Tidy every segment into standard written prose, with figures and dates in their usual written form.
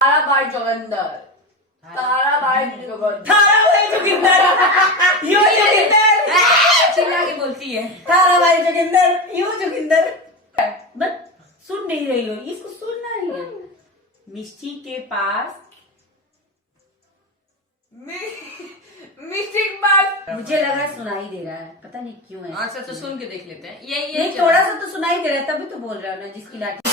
ताराबाई जोगिंदर, ताराबाई जोगिंदर, ताराबाई जोगिंदर, यूं जोगिंदर, चिल्ला के बोलती है ताराबाई जोगिंदर, यूं जोगिंदर। बस सुन नहीं रही हो, इसको सुनना ही है। मिष्टी के पास मिस्टिक बात। मुझे लगा सुनाई दे रहा है, पता नहीं क्यों है। अच्छा तो सुन के देख लेते हैं। ये नहीं, थोड़ा सा तो सुनाई दे रहा है, तभी तो बोल रहा हूँ ना, जिसकी लाठी।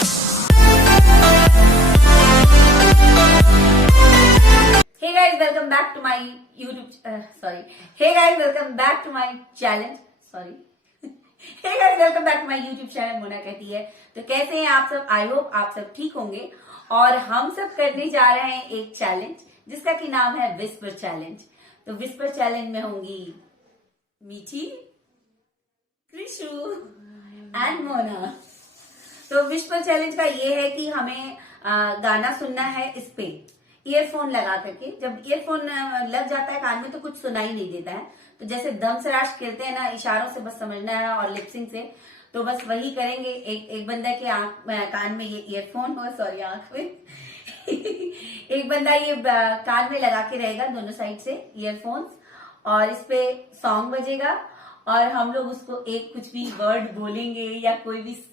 Hey guys, welcome back to my YouTube. Sorry. Hey guys, welcome back to my challenge. Sorry. Hey guys, welcome back to my YouTube channel. Mona कहती है। तो कैसे हैं आप सब? आई होप आप सब ठीक होंगे। और हम सब करने जा रहे हैं एक चैलेंज जिसका की नाम है विस्पर चैलेंज। तो विस्पर चैलेंज में होंगी मीठी, कृषु एंड मोना। तो विस्पर चैलेंज का ये है कि हमें गाना सुनना है इस पे ईयरफोन लगा करके। जब ईयरफोन लग जाता है कान में तो कुछ सुनाई नहीं देता है। तो जैसे दम सराश करते हैं ना, इशारों से बस समझना है और लिपसिंग से, तो बस वही करेंगे। एक बंदा के कान में ये ईयरफोन हो, सॉरी आंख में एक बंदा ये कान में लगा के रहेगा दोनों साइड से ईयरफोन्स, और इस पे सॉन्ग बजेगा और हम लोग उसको एक कुछ भी वर्ड बोलेंगे या कोई भी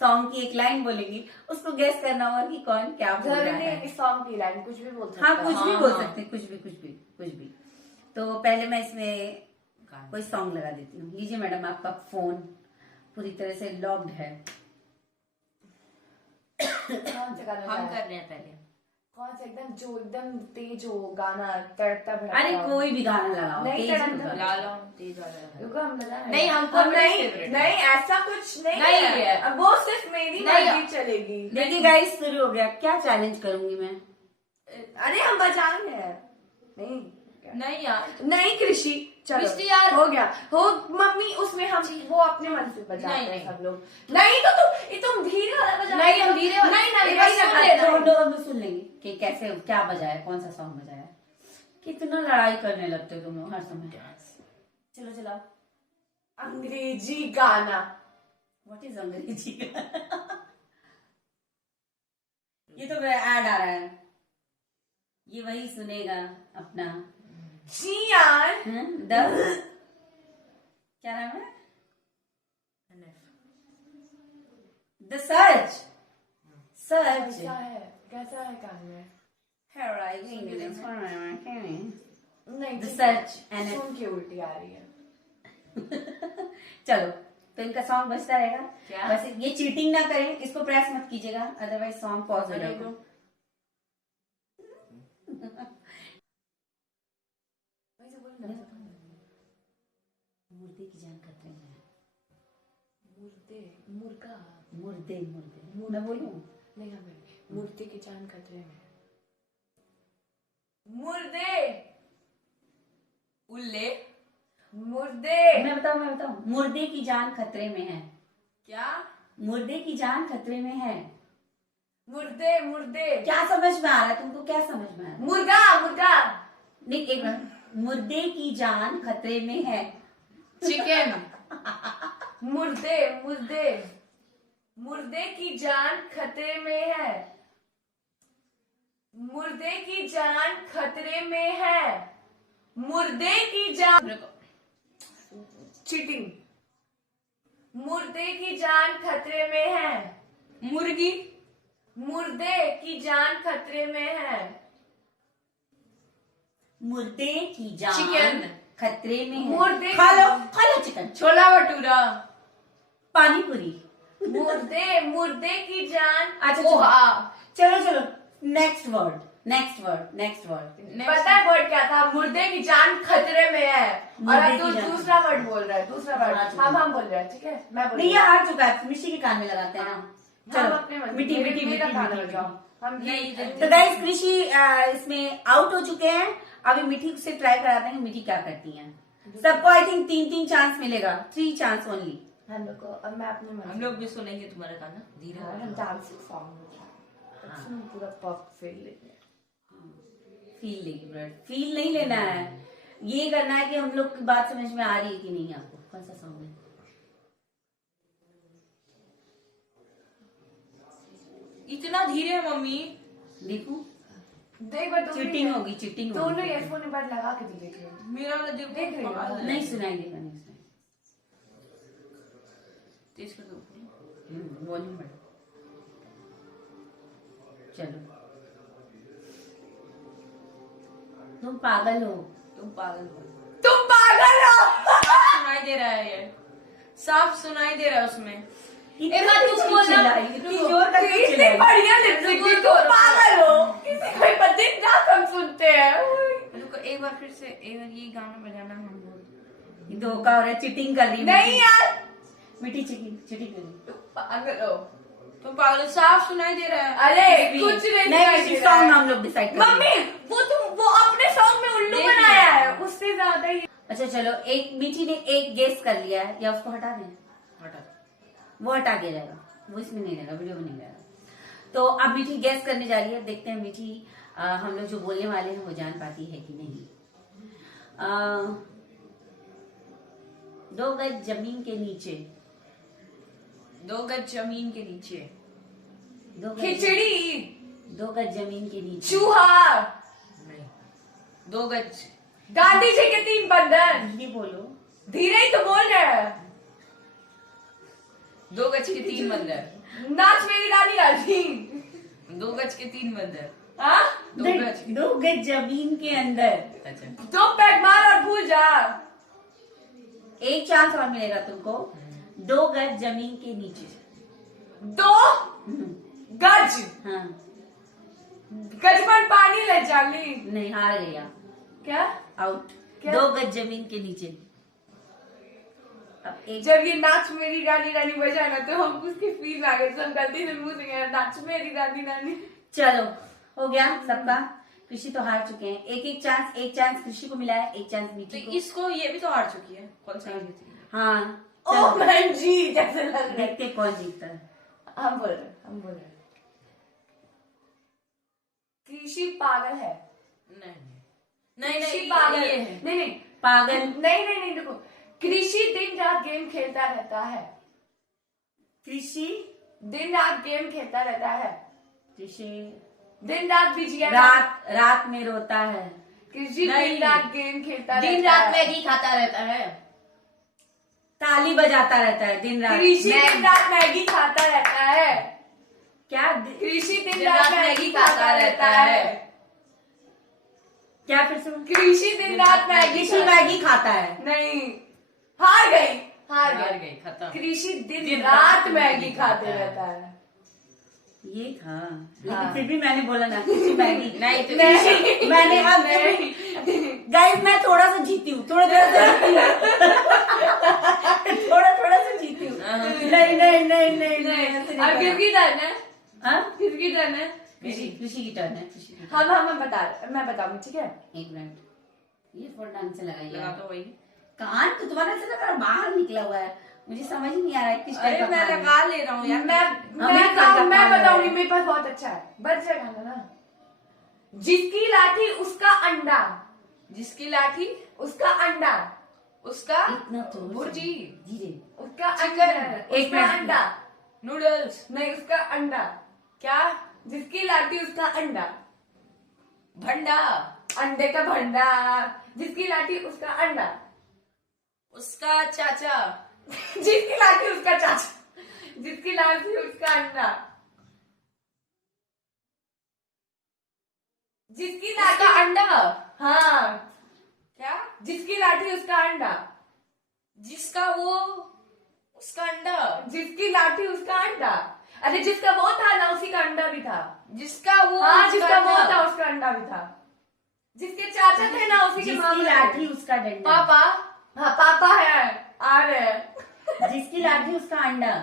सॉन्ग की एक लाइन बोलेंगे, उसको गेस करना होगा कि कौन क्या बोल रहा है। सॉन्ग की लाइन कुछ भी बोल सकते हाँ, कुछ भी बोल सकते हैं, कुछ भी। तो पहले मैं इसमें कोई सॉन्ग लगा देती हूँ। लीजिए मैडम, आपका फोन पूरी तरह से लॉक्ड है। कौन सा गाना हम कर रहे हैं पहले। कौन सा एकदम तेज हो गाना, तड़ता भड़कता। अरे कोई भी गाना लगाओ, नहीं, तेज तड़क- होगा। ला लो तेज वाला लगा। रुको, हम लगा रहे हैं। नहीं, हमको हम अपना नहीं favorite नहीं ऐसा कुछ नहीं नहीं है। है। अब वो सिर्फ मेरी नहीं। मर्जी चलेगी। देखिए गाइस, शुरू हो गया। क्या चैलेंज करूंगी मैं? अरे हम बजाएंगे। नहीं नहीं यार, नहीं कृषि, चलो कृषि यार। हो गया। हो मम्मी, उसमें हम वो अपने मन से बजाते नहीं, हैं नहीं। सब लोग। नहीं तो तुम धीरे वाला बजा। नहीं, हम धीरे वाला- नहीं एक नहीं बार वही सुन ना लेना। तो हम लोग अब सुन लेंगे कि कैसे क्या बजाया, कौन सा सॉन्ग बजाया। कितना लड़ाई करने लगते हो तुम लोग हर समय। चलो चलाओ। अंग्रेजी गाना। व्हाट इज अंग्रेजी? ये तो ऐड आ रहा है, ये वही सुनेगा अपना। जी यार। क्या नाम है? The search. कैसा है कान में? नहीं The search and सुन के उल्टी आ रही है। चलो, तो इनका सॉन्ग बजता रहेगा। क्या? वैसे ये चीटिंग ना करें, इसको प्रेस मत कीजिएगा, अदरवाइज सॉन्ग पॉज हो जाएगा। मुर्दे की जान खतरे में है। मुर्दे मैं बोलूं? नहीं, हमें मूर्ति की जान खतरे में। मुर्दे उल्ले मुर्दे। मैं बताऊं मुर्दे की जान खतरे में है। क्या? मुर्दे की जान खतरे में है। मुर्दे मुर्दे। क्या समझ में आ रहा है तुमको? क्या समझ में आ रहा है? मुर्गा। नहीं, एक मिनट। मुर्दे की जान खतरे में है। चिकन। मुर्दे की जान खतरे में है। मुर्दे की जान खतरे में है। मुर्दे की जान। चीटिंग। मुर्दे की जान खतरे में है। मुर्गी। मुर्दे की जान खतरे में है। मुर्दे की जान चिकन। खतरे में है। मुर्दे खा लो चिकन। छोला भटूरा। पानी पूरी। मुर्दे की जान। अच्छा पोहा। चलो नेक्स्ट वर्ड। पता है वर्ड क्या था? मुर्दे की जान खतरे में है। और मुर्दे अब की तू जान। दूसरा वर्ड बोल रहा है। दूसरा वर्ड हाँ, चुप। हम बोल रहे हैं, ठीक है? मैं बोल नहीं, रही ये हूँ। हार चुका है। मिट्टी के कान में लगाते हैं ना। हम चलो, अपने मन से- मिट्टी मेरा खाना बजाओ। हम नहीं, तो गाइस, कृषि इसमें आउट हो चुके हैं। अभी मिठी से ट्राई कराते हैं मिठी क्या करती हैं। सबको आई थिंक 3 चांस मिलेगा। 3 चांस ओनली। हम लोग को अब मैं अपने मन हम लोग भी सुनेंगे तुम्हारा गाना धीरे हाँ, हम डांसिंग सॉन्ग पूरा पॉप फील लेंगे। फील लेगी ब्रड, फील नहीं लेना है। ये करना है कि हम लोग की बात समझ में आ रही है कि नहीं आपको। कौन सा सॉन्ग है? इतना धीरे मम्मी। देखो देख बट चीटिंग होगी, चीटिंग दोनों होगी। ईयरफोन एक बार लगा के तो देख लो। मेरा वाला देखो देख रही हो? पागल है। नहीं सुनाई देगा, नहीं सुनाई। तेज कर दो। वॉल्यूम बढ़ा। चलो, तुम पागल हो। तुम पागल हो। तुम पागल हो। साफ सुनाई दे रहा है ये, साफ सुनाई दे रहा है उसमें। इतना बात कुछ तुम क्यों बोलना। चिल्लाई? इतनी जोर का क्यों इतनी चिल्लाई? बढ़िया लिपस्टिक थी, तुम पागल हो। किसी को पता ना कम सुनते हैं। रुको एक बार फिर से, एक बार ये गाना बजाना हम बोल। ये धोखा हो रहा है, चीटिंग कर रही है। नहीं यार, मीठी चीटिंग, चीटिंग कर रही है। तुम पागल हो। तुम पागल हो, साफ सुनाई दे रहा है। अरे कुछ नहीं सुनाई दे रहा सॉन्ग है। हम लोग डिसाइड करेंगे। मम्मी वो अपने सॉन्ग में उल्लू देख बनाया लिया। है, उससे ज्यादा ही। अच्छा चलो, एक मीठी ने एक गेस कर लिया है, या उसको हटा दें? हटा। वो हटा के रहेगा, वो इसमें नहीं रहेगा, वीडियो में नहीं रहेगा। तो अब मीठी गैस करने जा रही है, देखते हैं मीठी हम लोग जो बोलने वाले हैं वो जान पाती है कि नहीं। 2 गज जमीन के नीचे। 2 गज जमीन के नीचे। 2 गज, खिचड़ी, 2 गज जमीन के नीचे। चूहा, नहीं, 2 गज। गांधी जी के 3 बंधन। हिंदी बोलो। धीरे ही तो बोल रहे हैं। 2 गज के 3 बंदर। नाच मेरी रानी रानी। 2 गज के 3 बंदर। हाँ? 2 गज। 2 गज जमीन के अंदर। अच्छा। 2 पैक मार और भूल जा। एक चांस और मिलेगा तुमको। 2 गज जमीन के नीचे। 2 गज, हाँ, गजमन पानी ले जाली। नहीं, हार गया, क्या? आउट। क्या? 2 गज जमीन के नीचे। अब एक जब ये नाच मेरी रानी रानी बजा ना तो हम उसकी फील आ गई, तो हम गलती से मुंह से कह रहे, नाच मेरी रानी रानी। चलो, हो गया सबका। कृषि तो हार चुके हैं। एक चांस कृषि को मिला है, एक चांस तो मीठी को। इसको ये भी तो हार चुकी है। कौन सा जीती है? हाँ, ओ चलो, मैं जी जैसे लग रहा है। देखते हैं कौन जीतता है। हम बोल रहे कृषि पागल है। नहीं कृषि नहीं, पागल ये है। नहीं पागल। नहीं देखो, कृषि दिन रात गेम खेलता रहता है। कृषि दिन रात गेम खेलता रहता है। कृषि दिन रात बिजिया। रात में रोता है। कृषि नहीं। दिन रात गेम खेलता दिन रहता रात है। मैगी खाता रहता है। ताली बजाता रहता है दिन रात। कृषि दिन रात मैगी खाता रहता है। क्या कृषि दिन रात मैगी खाता रहता है। क्या फिर से? कृषि दिन रात मैगी कृषि मैगी खाता है। नहीं, हार गई। हार गई, खत्म। कृषि दिन दिन रात रात मैगी मैगी खाते खाता है। रहता है। ये था, लेकिन हाँ। फिर भी मैंने बोला ना कृषि मैगी। नहीं तो नहीं, मैंने अब गाइस मैं थोड़ा सा जीती हूँ, थोड़ा सा जीती हूँ। नहीं, ऐसे नहीं अब करना। किसकी टर्न है? हाँ? किसकी टर्न है? कृषि की टर्न है। कृषि की हम मैं बताऊंगी, ठीक है? एक मिनट, ये फोन ढंग से लगाइए। लगा तो वही। कान तो तुम्हारा ऐसा लग रहा है बाहर निकला हुआ है, मुझे समझ ही नहीं आ रहा है किस टाइप अरे का मैं कान है। लगा ले रहा हूँ यार। मैं बताऊंगी, मेरे पास बहुत अच्छा है। बच जाएगा ना? जिसकी लाठी उसका अंडा, जिसकी लाठी उसका अंडा, उसका इतना तो भुर्जी, धीरे। उसका चिकन, अंडा, एक उसका मिनट। अंडा। नूडल्स, नहीं, उसका अंडा। क्या? जिसकी लाठी उसका अंडा, भंडा, अंडे का भंडा। जिसकी लाठी उसका अंडा, उसका चाचा, जिसकी लाठी उसका चाचा, जिसकी लाठी उसका अंडा, जिसकी उसका लाठी। अंडा। हाँ, क्या? जिसकी लाठी उसका अंडा, जिसका वो उसका अंडा, जिसकी लाठी उसका अंडा। अरे जिसका वो था ना, उसी का अंडा भी था। जिसका वो हाँ, उसका जिसका वो अंडा। था उसका अंडा भी था। जिसके चाचा थे ना, उसी के जिसकी मामा थे। लाठी उसका डंडा। पापा। हाँ, पापा है, आ रहे हैं। जिसकी लाठी उसका अंडा।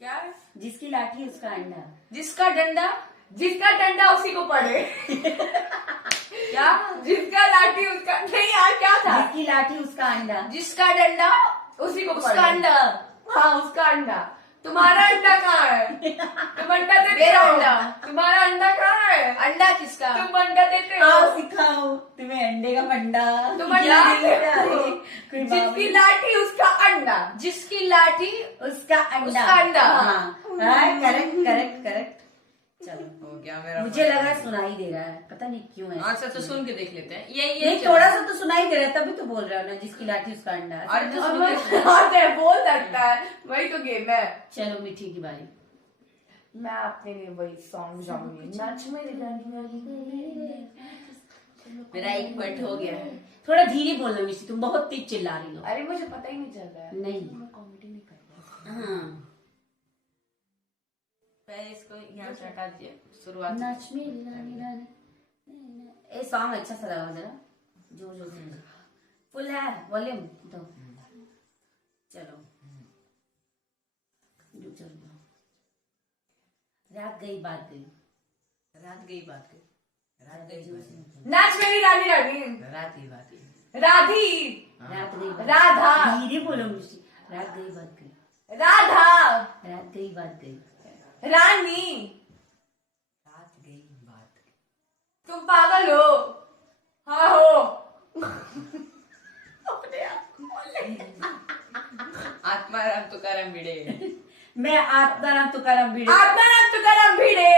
क्या? जिसकी लाठी उसका अंडा। जिसका डंडा, जिसका डंडा उसी को पड़े। क्या? जिसका लाठी उसका, नहीं यार क्या था? जिसकी लाठी उसका अंडा। जिसका डंडा, उसी को उसका पड़े। अंडा। हाँ, उसका अंडा। तुम्हारा अंडा कहाँ है? तुम अंडा देते मेरा हो? अंडा। तुम्हारा अंडा कहाँ है? अंडा किसका? तुम अंडा देते हो? आओ सिखाओ तुम्हें अंडे का मंडा। तुम अंडा देते अरे, हो? कोई जिसकी लाठी उसका अंडा। जिसकी लाठी, उसका अंडा। उसका अंडा। हाँ, करेक्ट। चलो गया मेरा। मुझे लगा सुनाई दे रहा है, पता नहीं क्यों है। अच्छा तो सुन के देख लेते हैं। ये नहीं, थोड़ा सा तो सुनाई दे रहा है, तभी तो बोल रहा है ना, जिसकी लाठी उसका अंडा। अरे तो सुन बोल सकता है, वही तो गेम है। चलो मीठी की बारी। मैं अपने लिए वही सॉन्ग जाऊंगी, नाच मेरी रानी वाली। मेरा एक पॉइंट हो गया है। थोड़ा धीरे बोलना मिशी, तुम बहुत तेज चिल्ला रही हो। अरे मुझे पता ही नहीं चल रहा है। नहीं, मैं कॉमेडी नहीं कर रहा। हाँ। पहले इसको यहाँ से हटा दीजिए, शुरुआत। नाच मेरी रानी रानी। ये सॉन्ग अच्छा सा लगा जरा, जोर जोर से। फुल है वॉल्यूम तो। चलो चलो। रात गई बात गई, रात गई बात गई, रात गई बात गई, नाच मेरी रानी रानी। रात गई बात गई, राधी। रात गई बात। राधा। धीरे बोलो मिशी। रात गई बात गई, राधा। रात गई बात गई, रानी। रात गई बात गई। तुम पागल हो? हाँ हो। अपने आत्माराम तुकाराम भिड़े। मैं आत्माराम तुकाराम भिड़े। आत्माराम तुकाराम भिड़े।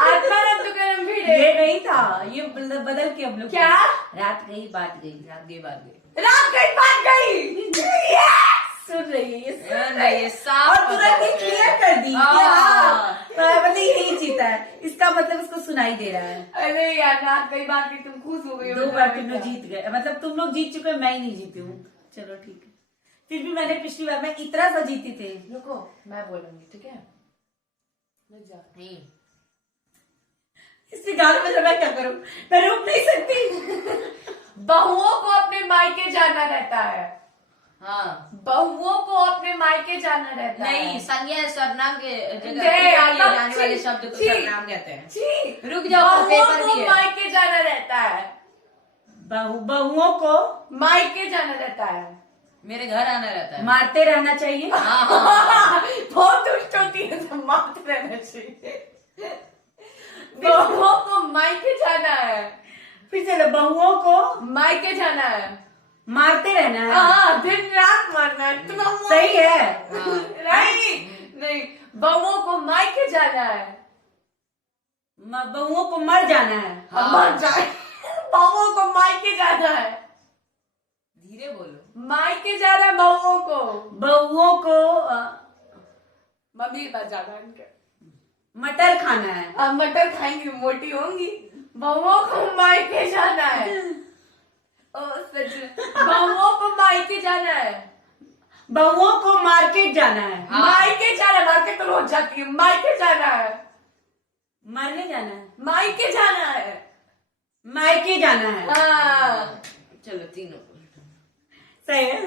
आत्माराम तुकाराम भिड़े। ये नहीं था, ये बदल के हम लोग। क्या? रात गई बात गई, रात गई बात गई, रात गई बात गई। सुन रही है ये, सुन नहीं ये साफ और तुरंत ही क्लियर कर दी। मतलब यही जीता है, इसका मतलब उसको सुनाई दे रहा है। अरे यार, रात गई बात गई, तुम खुश हो गई हो। 2 बार तुम लोग जीत गए, मतलब तुम लोग जीत चुके, मैं ही नहीं जीती हूँ। चलो ठीक है, फिर भी मैंने पिछली बार मैं इतना सा जीती थी। रुको, मैं बोलूंगी, ठीक है? रुक जा। नहीं इससे गाल में मैं क्या करूँ, मैं रुक नहीं सकती। बहुओं को अपने मायके जाना रहता है। हाँ बहुओं को अपने मायके जाना रहता है। नहीं, संज्ञा सर्वनाम के जगह जय पे आत्मा- जाने वाले शब्द को छी। सर्वनाम कहते हैं। छी। रुक जाओ, बहुओं पेपर को भी है। मायके जाना रहता है। बहुओं को मायके जाना रहता है। मेरे घर आना रहता है। मारते रहना चाहिए। हाँ हाँ बहुत दुष्ट होती है, तो मारते रहना चाहिए। बहुओं को मायके जाना है। फिर चलो, बहुओं को मायके जाना है। मारते रहना है। हाँ, दिन रात मारना है। सही है। नहीं नहीं, बहुओं को मायके जाना है। बहुओं को मर जाना है। हाँ। मर जाए। बहुओं को मायके जाना है। धीरे बोलो। मायके जाना है बहुओं को। बहुओं को मम्मी के पास जाना है उनके। मटर खाना है। अब मटर खाएंगी, मोटी होंगी। बहुओं को मायके जाना है। ओ सच, बहुओं को मायके जाना है। बहुओं को मार्केट जाना है। हाँ। मायके जाना है, मार्केट तो रोज जाती है। मायके जाना है। मरने जाना है। मायके जाना है। मायके जाना है। हाँ। चलो तीनों। सही है।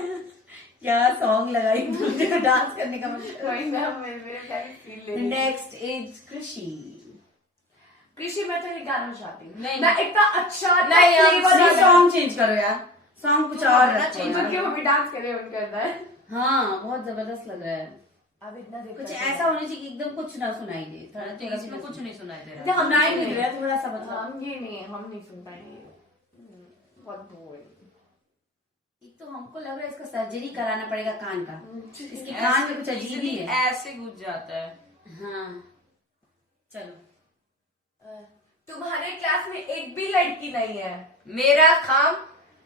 क्या सॉन्ग लगाई मुझे डांस करने का मन। वही ना, मेरे क्या फील ले। नेक्स्ट इज कृषि। कृषि में तो ये गाना चाहती हूँ। नहीं। मैं इतना अच्छा नहीं, हम flavor वाला- सॉन्ग चेंज करो यार, सॉन्ग कुछ और अपना रखो change यार। क्योंकि वो भी डांस करे उनके अंदर। हाँ, बहुत जबरदस्त लग रहा है। अब इतना देखो, कुछ ऐसा होना चाहिए कि एकदम कुछ ना सुनाई दे। थोड़ा तो इसमें कुछ नहीं सुनाई दे रहा। जब सुनाई नहीं दे रहा, थोड़ा सा बताओ। हम ये नहीं, हम नहीं सुन पाएंगे। बहुत बोल। एक तो हमको लग रहा है इसका सर्जरी कराना पड़ेगा कान का। इसके ऐसे- कान में कुछ अजीब ही है। ऐसे घुस जाता है। हाँ चलो। तुम्हारे क्लास में एक भी लड़की नहीं है। मेरा काम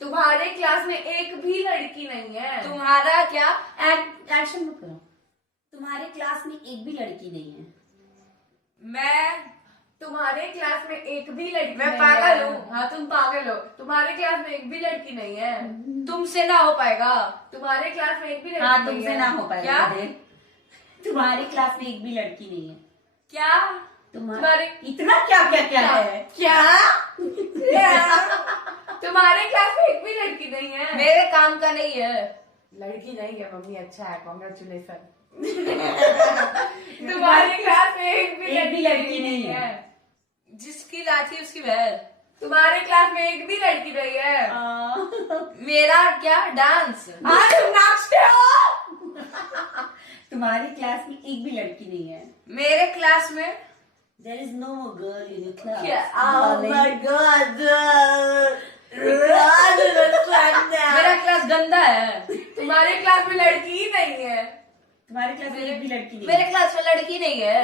तुम्हारे क्लास में एक भी लड़की नहीं है। तुम्हारा क्या? एक्शन मत करो। तुम्हारे क्लास में एक भी लड़की नहीं है। मैं तुम्हारे क्लास में एक भी लड़की मैं नहीं पागल है। हूँ। हाँ, तुम पागल हो। तुम्हारे क्लास में एक भी लड़की नहीं है। तुमसे ना हो पाएगा। तुम्हारे क्लास में एक भी लड़की हाँ, नहीं तुमसे है। ना हो पाएगा। क्या? गधे। तुम्हारे क्लास में एक भी लड़की नहीं है। क्या? तुम्हारे इतना क्या क्या क्या है? क्या? क्या? तुम्हारे क्लास में एक भी लड़की नहीं है। मेरे काम का नहीं है। लड़की नहीं है मम्मी, अच्छा है, कॉन्ग्रेचुलेसन। तुम्हारे क्लास में एक भी लड़की नहीं है। जिसकी लाठी उसकी बहन। तुम्हारे क्लास में एक भी लड़की नहीं है। मेरा क्या? डांस। हाँ, तुम नाचते हो। तुम्हारी क्लास में एक भी लड़की नहीं है। मेरे क्लास में There is no girl in your class. Oh my God. मेरा क्लास गंदा है। तुम्हारे क्लास में लड़की ही नहीं है। तुम्हारे क्लास में एक भी लड़की नहीं मेरे है। क्लास में लड़की नहीं है।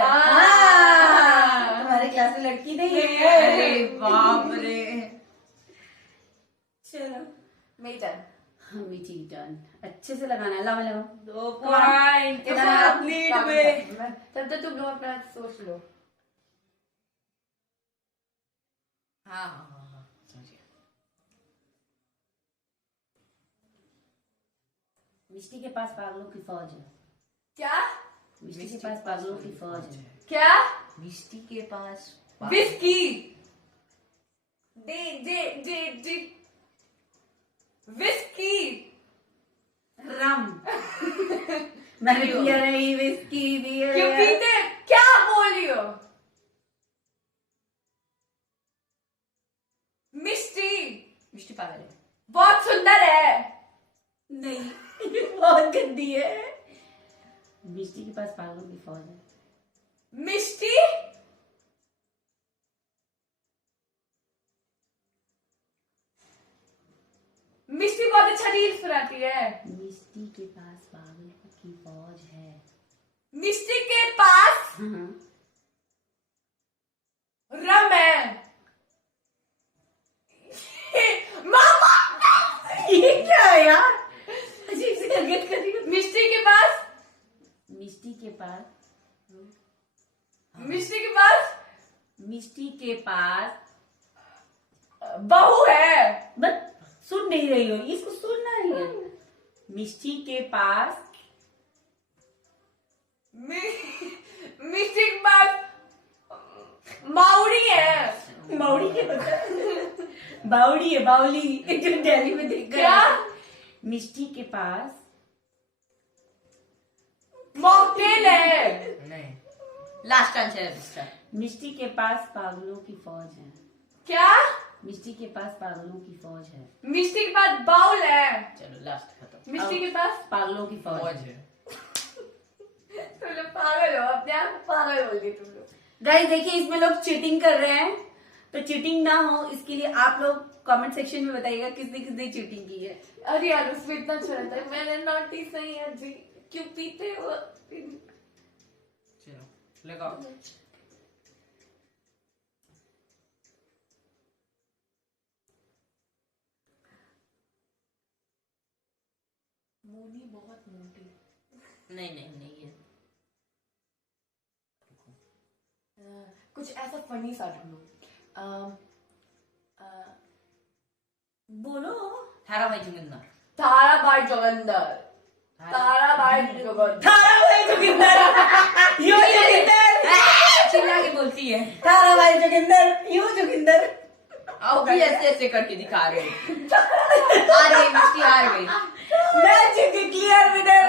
तुम्हारे क्लास में लड़की नहीं है। अरे बाप रे। चलो मेरी टर्न। मीठी टर्न। अच्छे से लगाना है। लगाओ लगाओ। 2 पॉइंट के साथ लीड में। तब तक तुम लोग अपना सोच लो। हाँ हाँ हाँ हाँ, समझिए। मिष्टी के पास पागलों की फौज है। क्या? मिष्टी के पास पागलों की फौज है। क्या? मिष्टी के पास विस्की। दे दे दे दे विस्की। रम। मैंने पिया नहीं विस्की बियर। क्यों पीते? क्या बोल रही हो? मिष्टी मिष्टी पागल है। बहुत सुंदर है। नहीं बहुत गंदी है। मिष्टी के पास पागलों की फौज है। मिष्टी मिष्टी बहुत अच्छा रील्स बनाती है। मिष्टी के पास पागलों की फौज है। मिष्टी के पास हाँ। रम है। मामा ये क्या है यार? अजीब सी हरकत कर रही हो। मिष्टी के पास मिष्टी के पास मिष्टी के पास मिष्टी के पास बहू है। बस सुन नहीं रही हो, इसको सुनना ही है। मिष्टी के पास मिष्टी के पास माउरी है। मौड़ी के पता बाउड़ी है, बाउली जो दिल्ली में देख क्या? मिष्टी के पास मॉकटेल है। नहीं, लास्ट आंसर है इसका। मिष्टी के पास पागलों की फौज है। क्या? मिष्टी के पास पागलों की फौज है। मिष्टी के पास बाउल है। चलो लास्ट खत्म। मिष्टी के पास पागलों की फौज मौज है। है। तुम लोग पागल हो, अपने आप को पागल बोल दिए तुम लोग। गाइस देखिए इसमें लोग चीटिंग कर रहे हैं, तो चीटिंग ना हो इसके लिए आप लोग कमेंट सेक्शन में बताइएगा किसने किसने चीटिंग की है। अरे यार उसमें इतना अच्छा रहता है। मैंने नोटिस नहीं है जी। क्यों पीते हो? चलो लगाओ। मोनी बहुत मोटी। नहीं नहीं नहीं है। कुछ ऐसा फनी सा ढूंढो। बोलो। थाराबाई जोगिंदर। ताराबाई जोगिंदर। ताराबाई जोगिंदर। ताराबाई जोगिंदर। यो जोगिंदर। चिल्ला के बोलती है। ताराबाई जोगिंदर। यो जोगिंदर। अब भी ऐसे ऐसे करके दिखा रहे हो। हार गई मिष्टी, हार गई। Match clear winner.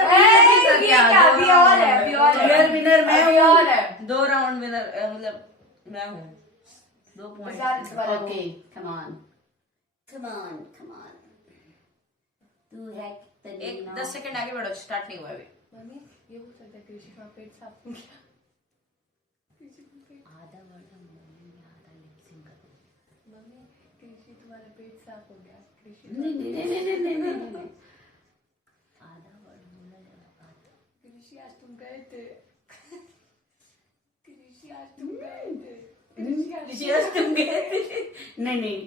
ये क्या? अभी और है, अभी और है। क्लियर विनर मैं अभी हूँ। और है। 2 राउंड विनर मतलब मैं हूँ। 2 point. Okay come on come on come on. तू है एक 10 सेकंड आगे बढ़ो, स्टार्ट नहीं हुआ अभी। मम्मी ये हो सकता है कृषि का पेट साफ हो गया। आधा वर्ड आधा लिपसिंग कर। मम्मी कृषि तुम्हारा पेट साफ हो गया। कृषि नहीं नहीं नहीं नहीं नहीं नहीं नहीं आधा वर्ड बोला जाएगा। कृषि आज तुम गए थे। कृषि आज तुम गए थे। कृषि आज तुम गए थे। नहीं नहीं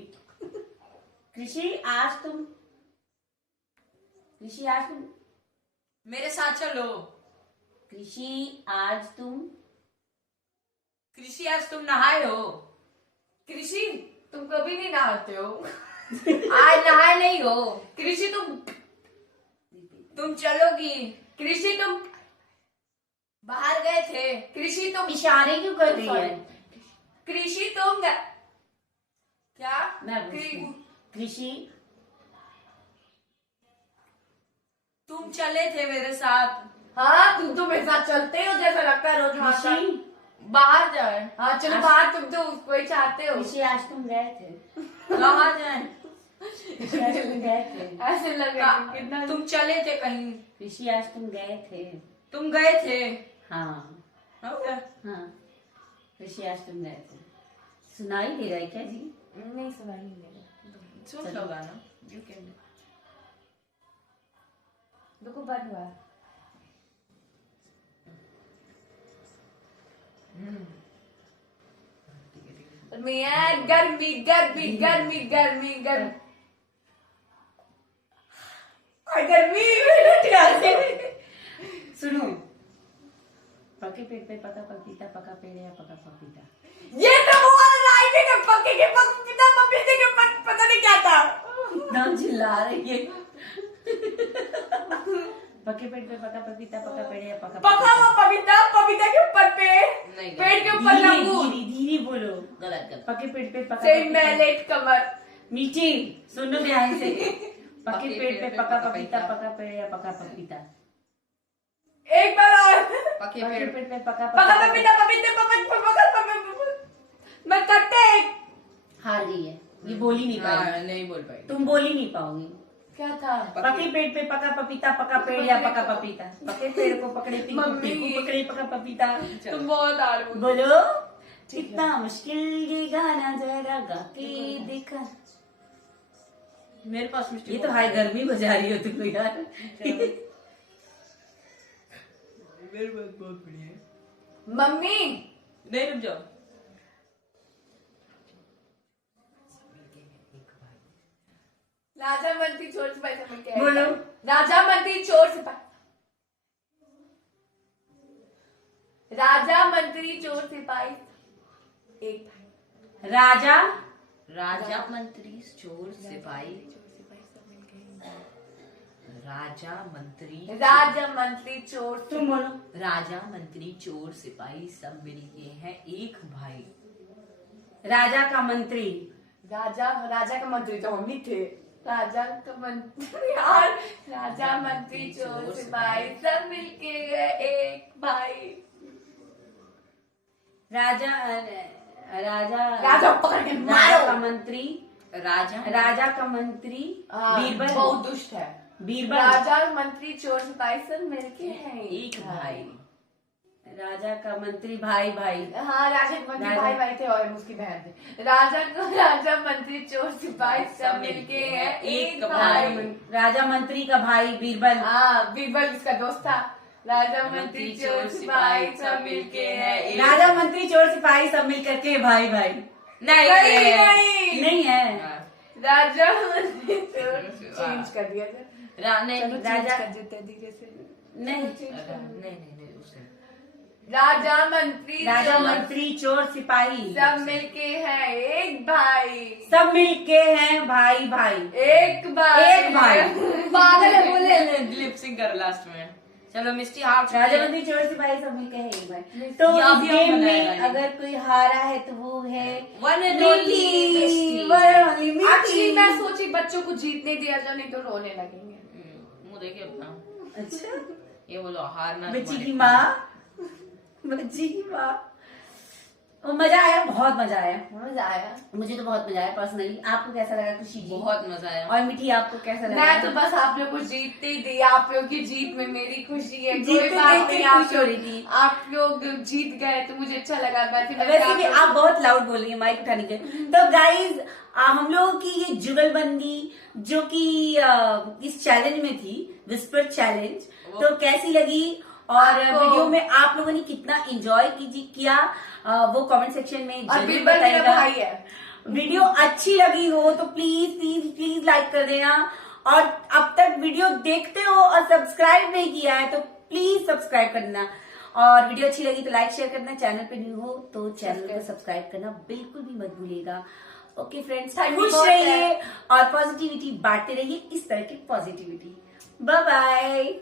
कृषि आज तुम मेरे साथ चलो। कृषि आज तुम कृषि आज तुम नहाए हो। कृषि तुम कभी नहीं नहाते हो। आज नहाए नहीं हो। कृषि तुम चलोगी। कृषि तुम बाहर गए थे। कृषि तुम इशारे क्यों कर रही है? कृषि तुम क्या? मैं पूछती हूँ। कृषि तुम चले थे मेरे साथ। हाँ तुम तो मेरे साथ चलते हो जैसा लगता है रोज वहाँ कृषि पर। बाहर जाए। हाँ चलो आज- बाहर, तुम तो उसको ही चाहते हो। कृषि आज तुम गए थे। कहाँ जाए? कृषि आज तुम गए थे। ऐसे लगा कितना तुम चले थे कहीं। कृषि आज तुम गए थे। तुम गए थे। हाँ हो गया। हाँ कृषि आज तुम गए थे। सुनाई दे रहा है क्या जी? नहीं सुना ही नहीं। सुन लो गाना। You can- देखो बंद हुआ। गर्मी है, गर्मी गर्मी गर्मी गर्मी गर्मी गर्मी सुनो, पके पेट पे पका पपीता, पका पेड़ या पका पपीता। ये तो वो वाला राइटिंग है, पके के पपीता पपीते के पता नहीं क्या था। नाम चिल्ला रही है। पके पेट पे पका पपीता, पका पेड़ या पका पका हुआ पपीता, पपीता के ऊपर पेड़, पेड़ के ऊपर नींबू। धीरे धीरे बोलो। गलत। पके पेट पे पका से मैलेट कमर। मीठी, सुनो ध्यान से। पके पेट पे पका पपीता, पका पेड़ या पका पपीता। एक बार और। पके पके पेट पे पका पका पपीता पपीते मैं करते हार गई है, ये बोल ही नहीं पाई। नहीं बोल पाई। तुम बोल ही नहीं पाओगी। क्या था? पके पेट पे पका पपीता, पका पेड़ या पका पपीता। पके पेड़ को पकड़े टिंकू, मम्मी। टिंकू पकड़े पका पपीता। तुम बहुत आलू। बोलो, कितना मुश्किल ये गाना, जरा गा के देखा। मेरे पास ये तो हाई गर्मी बजा रही हो तुम यार। मेरे पास बहुत बढ़िया है। मम्मी नहीं, रुक जाओ। राजा मंत्री चोर सिपाही से मिलके आए। बोलो। राजा मंत्री चोर सिपाही। राजा मंत्री चोर सिपाही एक भाई। राजा राजा मंत्री चोर सिपाही। राजा मंत्री चोर तुम बोलो। राजा मंत्री चोर सिपाही सब मिलके हैं एक भाई। राजा का मंत्री। राजा का मंत्री तो हम ही थे। राजा का मंत्री यार, राजा मंत्री चोर सिपाही सब मिलके हैं एक भाई। राजा पकड़ के राजा मारो। का मंत्री। राजा का मंत्री बीरबल। बहुत दुष्ट है। बीरबल। राजा मंत्री चोर सिपाही सब मिलके हैं एक भाई। राजा का मंत्री भाई भाई। हाँ, राजा मंत्री भाई भाई थे और उसकी बहन थे। राजा मंत्री चोर सिपाही सब मिलके हैं एक भाई। राजा मंत्री का भाई बीरबल। हाँ, बीरबल इसका दोस्त था। राजा मंत्री चोर सिपाही सब मिलके हैं राजा मंत्री चोर सिपाही सब मिलकर के भाई भाई। नहीं है। राजा मंत्री चोर चेंज कर दिया था। चलो राजा कर देते हैं धीरे से। नहीं। राजा मंत्री चोर सिपाही सब मिलके हैं एक भाई। सब मिलके हैं भाई भाई। एक भाई। पागल है, बोले लिप सिंक कर लास्ट में। चलो मिस्टी हार। राजा मंत्री चोर सिपाही सब मिलके हैं एक भाई। तो इस गेम में अगर कोई हारा है तो वो है वन एंड ओनली एक्चुअली मैं सोची बच्चों को जीतने दिया जाए, नहीं तो रोने लगेंगे। मुंह देखिए अपना। अच्छा, ये बोलो हारना बच्ची की माँ। वो मजा आया, बहुत मजा आया। मुझे तो बहुत मजा आया पर्सनली। आपको कैसा लगा खुशी जी? बहुत मजा आया। और मिठी आपको कैसा लगा? मैं तो बस आप लोग को जीतते ही दी। आप लोग की जीत में मेरी खुशी है। जीतते कोई बात देख के नहीं, खुश हो रही थी। आप लोग जीत गए तो मुझे अच्छा लगा। वैसे भी आप बहुत लाउड बोल रही है, माइक उठाने के। तो गाइज, हम लोगों की ये जुगलबंदी जो कि इस चैलेंज में थी, विस्पर चैलेंज, तो कैसी लगी और वीडियो में आप लोगों ने कितना एंजॉय किया वो कमेंट सेक्शन में जरूर बताइएगा। भाई है। वीडियो अच्छी लगी हो तो प्लीज प्लीज प्लीज लाइक कर देना। और अब तक वीडियो देखते हो और सब्सक्राइब नहीं किया है तो प्लीज सब्सक्राइब करना। और वीडियो अच्छी लगी तो लाइक शेयर करना। चैनल पे न्यू हो तो चैनल को सब्सक्राइब करना बिल्कुल भी मत भूलिएगा। ओके फ्रेंड्स, खुश रहिए और पॉजिटिविटी बांटते रहिए, इस तरह की पॉजिटिविटी। Bye bye.